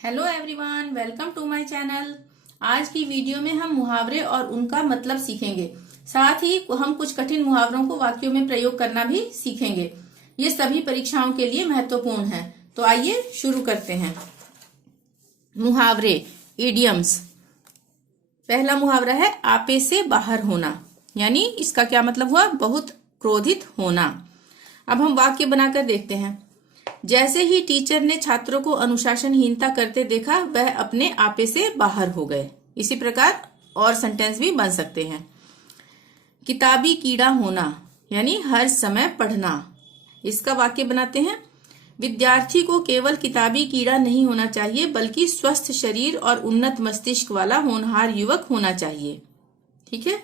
Hello everyone, welcome to my channel. आज की video में हम मुहावरे और उनका मतलब सीखेंगे। साथ ही हम कुछ कठिन मुहावरों को वाक्यों में प्रयोग करना भी सीखेंगे। ये सभी परीक्षाओं के लिए महत्वपूर्ण है। तो आइए शुरू करते हैं। मुहावरे, इडियम्स। पहला मुहावरा है आपे से बाहर होना, यानी इसका क्या मतलब हुआ? बहुत क्रोधित होना। अब हम वाक्य बनाकर देखते हैं। जैसे ही टीचर ने छात्रों को अनुशासनहीनता करते देखा, वह अपने आपे से बाहर हो गए। इसी प्रकार और सेंटेंस भी बन सकते हैं। किताबी कीड़ा होना, यानी हर समय पढ़ना। इसका वाक्य बनाते हैं। विद्यार्थी को केवल किताबी कीड़ा नहीं होना चाहिए, बल्कि स्वस्थ शरीर और उन्नत मस्तिष्क वाला होनहार युवक होना चाहिए। ठीक है।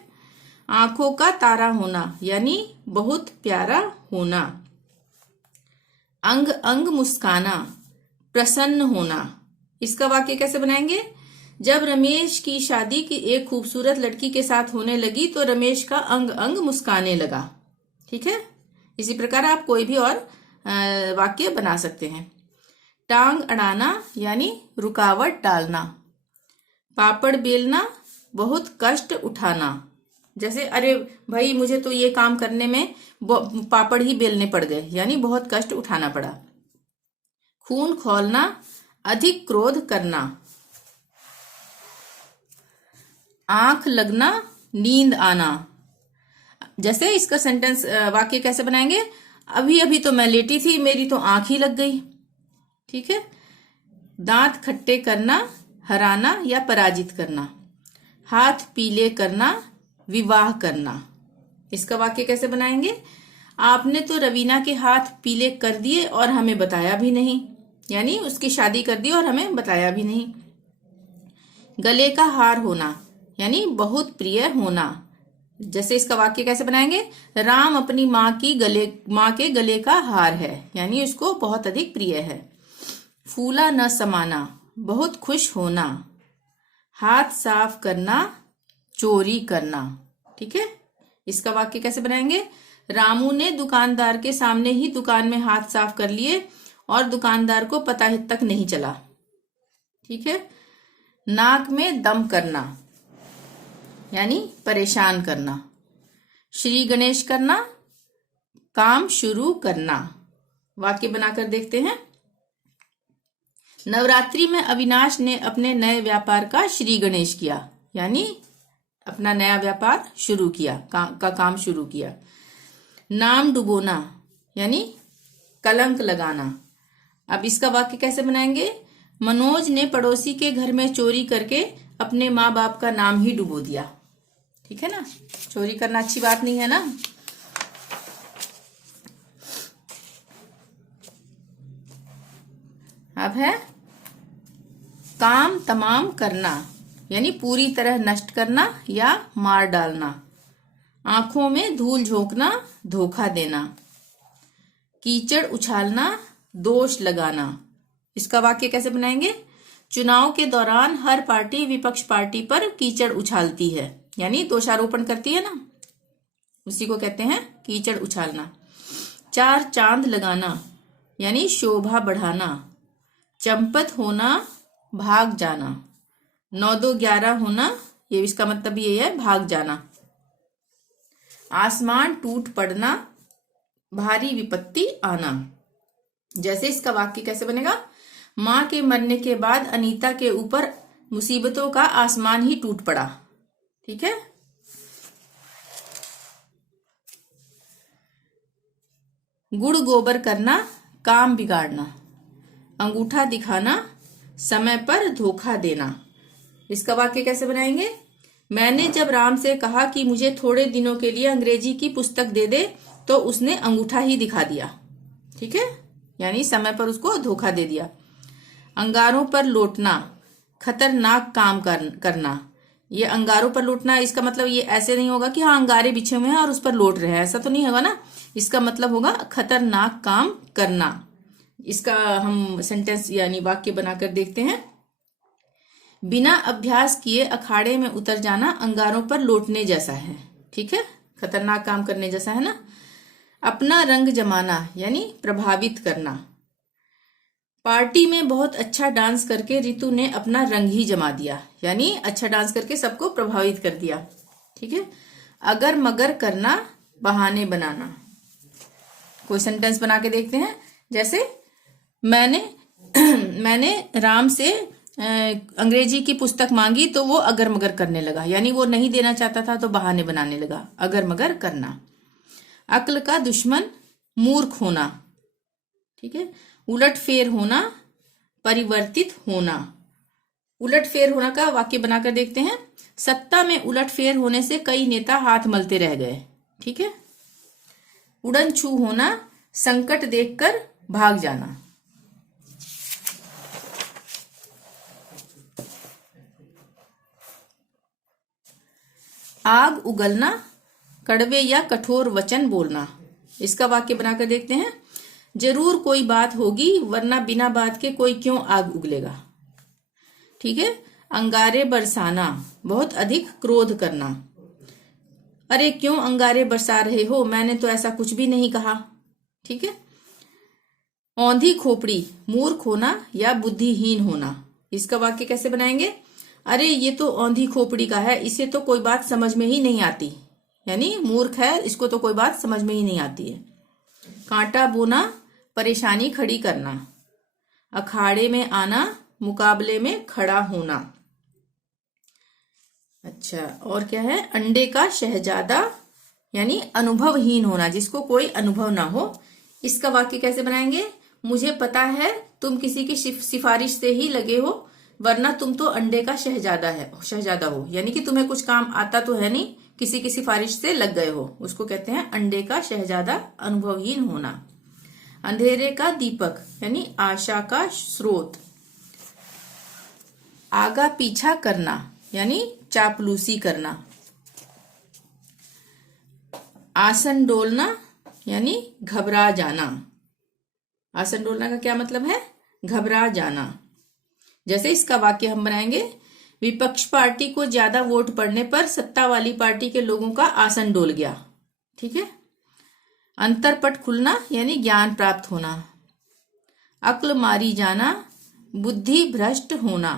आंखों का तारा होना, यानी बहुत प्यारा होना। अंग अंग मुस्काना, प्रसन्न होना। इसका वाक्य कैसे बनाएंगे? जब रमेश की शादी की एक खूबसूरत लड़की के साथ होने लगी तो रमेश का अंग अंग मुस्काने लगा। ठीक है। इसी प्रकार आप कोई भी और वाक्य बना सकते हैं। टांग अड़ाना, यानी रुकावट डालना। पापड़ बेलना, बहुत कष्ट उठाना। जैसे अरे भाई, मुझे तो ये काम करने में पापड़ ही बेलने पड़ गए, यानी बहुत कष्ट उठाना पड़ा। खून खौलना, अधिक क्रोध करना। आंख लगना, नींद आना। जैसे इसका सेंटेंस वाक्य कैसे बनाएंगे? अभी अभी तो मैं लेटी थी, मेरी तो आंख ही लग गई। ठीक है। दांत खट्टे करना, हराना या पराजित करना। हाथ पीले करना, विवाह करना। इसका वाक्य कैसे बनाएंगे? आपने तो रवीना के हाथ पीले कर दिए और हमें बताया भी नहीं, यानी उसकी शादी कर दी और हमें बताया भी नहीं। गले का हार होना, यानी बहुत प्रिय होना। जैसे इसका वाक्य कैसे बनाएंगे? राम अपनी माँ के गले का हार है, यानी उसको बहुत अधिक प्रिय है। फूला न समाना, बहुत खुश होना। हाथ साफ करना, चोरी करना। ठीक है। इसका वाक्य कैसे बनाएंगे? रामू ने दुकानदार के सामने ही दुकान में हाथ साफ कर लिए और दुकानदार को पता तक नहीं चला। ठीक है। नाक में दम करना, यानी परेशान करना। श्री गणेश करना, काम शुरू करना। वाक्य बनाकर देखते हैं। नवरात्रि में अविनाश ने अपने नए व्यापार का श्री गणेश किया, यानी अपना नया व्यापार शुरू किया, काम शुरू किया। नाम डुबोना, यानी कलंक लगाना। अब इसका वाक्य कैसे बनाएंगे? मनोज ने पड़ोसी के घर में चोरी करके अपने माँ बाप का नाम ही डुबो दिया। ठीक है ना। चोरी करना अच्छी बात नहीं है ना। अब है काम तमाम करना, यानी पूरी तरह नष्ट करना या मार डालना। आंखों में धूल झोंकना, धोखा देना। कीचड़ उछालना, दोष लगाना। इसका वाक्य कैसे बनाएंगे? चुनाव के दौरान हर पार्टी विपक्ष पार्टी पर कीचड़ उछालती है, यानी दोषारोपण करती है ना, उसी को कहते हैं कीचड़ उछालना। चार चांद लगाना, यानी शोभा बढ़ाना। चंपत होना, भाग जाना। 9-2-11 होना, ये इसका मतलब ये है भाग जाना। आसमान टूट पड़ना, भारी विपत्ति आना। जैसे इसका वाक्य कैसे बनेगा? मां के मरने के बाद अनीता के ऊपर मुसीबतों का आसमान ही टूट पड़ा। ठीक है। गुड़ गोबर करना, काम बिगाड़ना। अंगूठा दिखाना, समय पर धोखा देना। इसका वाक्य कैसे बनाएंगे? मैंने जब राम से कहा कि मुझे थोड़े दिनों के लिए अंग्रेजी की पुस्तक दे दे, तो उसने अंगूठा ही दिखा दिया। ठीक है। यानी समय पर उसको धोखा दे दिया। अंगारों पर लौटना, खतरनाक काम करना। ये अंगारों पर लौटना, इसका मतलब ये ऐसे नहीं होगा कि हाँ अंगारे बिछे हुए हैं और उस पर लौट रहे हैं, ऐसा तो नहीं होगा ना। इसका मतलब होगा खतरनाक काम करना। इसका हम सेंटेंस यानी वाक्य बनाकर देखते हैं। बिना अभ्यास किए अखाड़े में उतर जाना अंगारों पर लौटने जैसा है। ठीक है। खतरनाक काम करने जैसा है ना। अपना रंग जमाना, यानी प्रभावित करना। पार्टी में बहुत अच्छा डांस करके रितु ने अपना रंग ही जमा दिया, यानी अच्छा डांस करके सबको प्रभावित कर दिया। ठीक है। अगर मगर करना, बहाने बनाना। कोई सेंटेंस बना के देखते हैं। जैसे मैंने मैंने राम से अंग्रेजी की पुस्तक मांगी तो वो अगर मगर करने लगा, यानी वो नहीं देना चाहता था तो बहाने बनाने लगा। अगर मगर करना। अक्ल का दुश्मन, मूर्ख होना। ठीक है। उलट फेर होना, परिवर्तित होना। उलट फेर होना का वाक्य बनाकर देखते हैं। सत्ता में उलट फेर होने से कई नेता हाथ मलते रह गए। ठीक है। उड़न छू होना, संकट देखकर भाग जाना। आग उगलना, कड़वे या कठोर वचन बोलना। इसका वाक्य बनाकर देखते हैं। जरूर कोई बात होगी, वरना बिना बात के कोई क्यों आग उगलेगा। ठीक है। अंगारे बरसाना, बहुत अधिक क्रोध करना। अरे क्यों अंगारे बरसा रहे हो, मैंने तो ऐसा कुछ भी नहीं कहा। ठीक है। औंधी खोपड़ी, मूर्ख होना या बुद्धिहीन होना। इसका वाक्य कैसे बनाएंगे। अरे ये तो औंधी खोपड़ी का है, इसे तो कोई बात समझ में ही नहीं आती, यानी मूर्ख है, इसको तो कोई बात समझ में ही नहीं आती है। कांटा बोना, परेशानी खड़ी करना। अखाड़े में आना, मुकाबले में खड़ा होना। अच्छा, और क्या है। अंडे का शहजादा, यानी अनुभवहीन होना, जिसको कोई अनुभव ना हो। इसका वाक्य कैसे बनाएंगे। मुझे पता है तुम किसी की सिफारिश से ही लगे हो, वरना तुम तो अंडे का शहजादा हो, यानी कि तुम्हें कुछ काम आता तो है नहीं, किसी की सिफारिश से लग गए हो। उसको कहते हैं अंडे का शहजादा, अनुभवहीन होना। अंधेरे का दीपक, यानी आशा का स्रोत। आगा पीछा करना, यानी चापलूसी करना। आसन डोलना, यानी घबरा जाना। आसन डोलना का क्या मतलब है। घबरा जाना। जैसे इसका वाक्य हम बनाएंगे। विपक्ष पार्टी को ज्यादा वोट पड़ने पर सत्ता वाली पार्टी के लोगों का आसन डोल गया। ठीक है। अंतरपट खुलना, यानी ज्ञान प्राप्त होना। अक्ल मारी जाना, बुद्धि भ्रष्ट होना।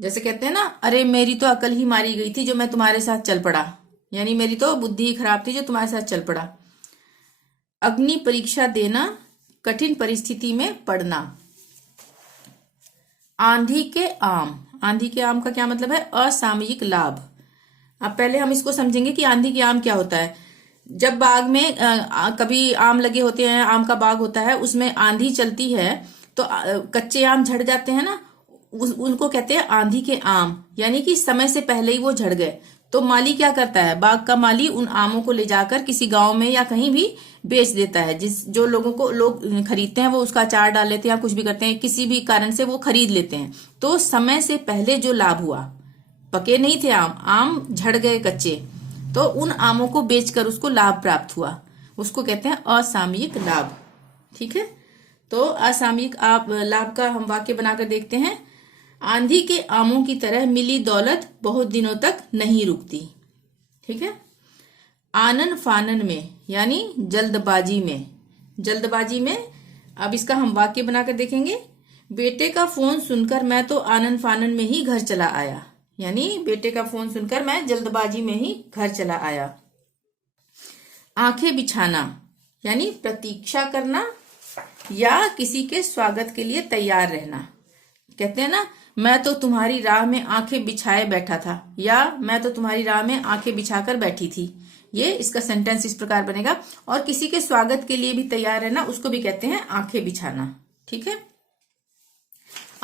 जैसे कहते हैं ना, अरे मेरी तो अकल ही मारी गई थी जो मैं तुम्हारे साथ चल पड़ा, यानी मेरी तो बुद्धि ही खराब थी जो तुम्हारे साथ चल पड़ा। अग्नि परीक्षा देना, कठिन परिस्थिति में पड़ना। आंधी के आम। आंधी के आम का क्या मतलब है। असामयिक लाभ। अब पहले हम इसको समझेंगे कि आंधी के आम क्या होता है। जब बाग में कभी आम लगे होते हैं, आम का बाग होता है, उसमें आंधी चलती है तो कच्चे आम झड़ जाते हैं ना, उनको कहते हैं आंधी के आम, यानी कि समय से पहले ही वो झड़ गए। तो माली क्या करता है, बाग का माली उन आमों को ले जाकर किसी गांव में या कहीं भी बेच देता है। जो लोगों को लोग खरीदते हैं वो उसका अचार डाल लेते हैं या कुछ भी करते हैं, किसी भी कारण से वो खरीद लेते हैं। तो समय से पहले जो लाभ हुआ, पके नहीं थे आम झड़ गए कच्चे, तो उन आमों को बेचकर उसको लाभ प्राप्त हुआ, उसको कहते हैं असामयिक लाभ। ठीक है। तो असामयिक लाभ का हम वाक्य बनाकर देखते हैं। आंधी के आमों की तरह मिली दौलत बहुत दिनों तक नहीं रुकती। ठीक है। आनन फानन में, यानी जल्दबाजी में। जल्दबाजी में, अब इसका हम वाक्य बनाकर देखेंगे। बेटे का फोन सुनकर मैं तो आनन फानन में ही घर चला आया, यानी बेटे का फोन सुनकर मैं जल्दबाजी में ही घर चला आया। आंखें बिछाना, यानी प्रतीक्षा करना या किसी के स्वागत के लिए तैयार रहना। कहते हैं ना, मैं तो तुम्हारी राह में आंखें बिछाए बैठा था, या मैं तो तुम्हारी राह में आंखें बिछाकर बैठी थी। ये इसका सेंटेंस इस प्रकार बनेगा। और किसी के स्वागत के लिए भी तैयार रहना, उसको भी कहते हैं आंखें बिछाना। ठीक है।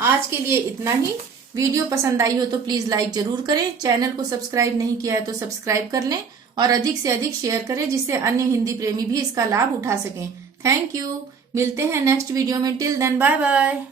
आज के लिए इतना ही। वीडियो पसंद आई हो तो प्लीज लाइक जरूर करें। चैनल को सब्सक्राइब नहीं किया है तो सब्सक्राइब कर लें और अधिक से अधिक शेयर करें, जिससे अन्य हिंदी प्रेमी भी इसका लाभ उठा सकें। Thank you. मिलते हैं नेक्स्ट वीडियो में। Till then bye bye.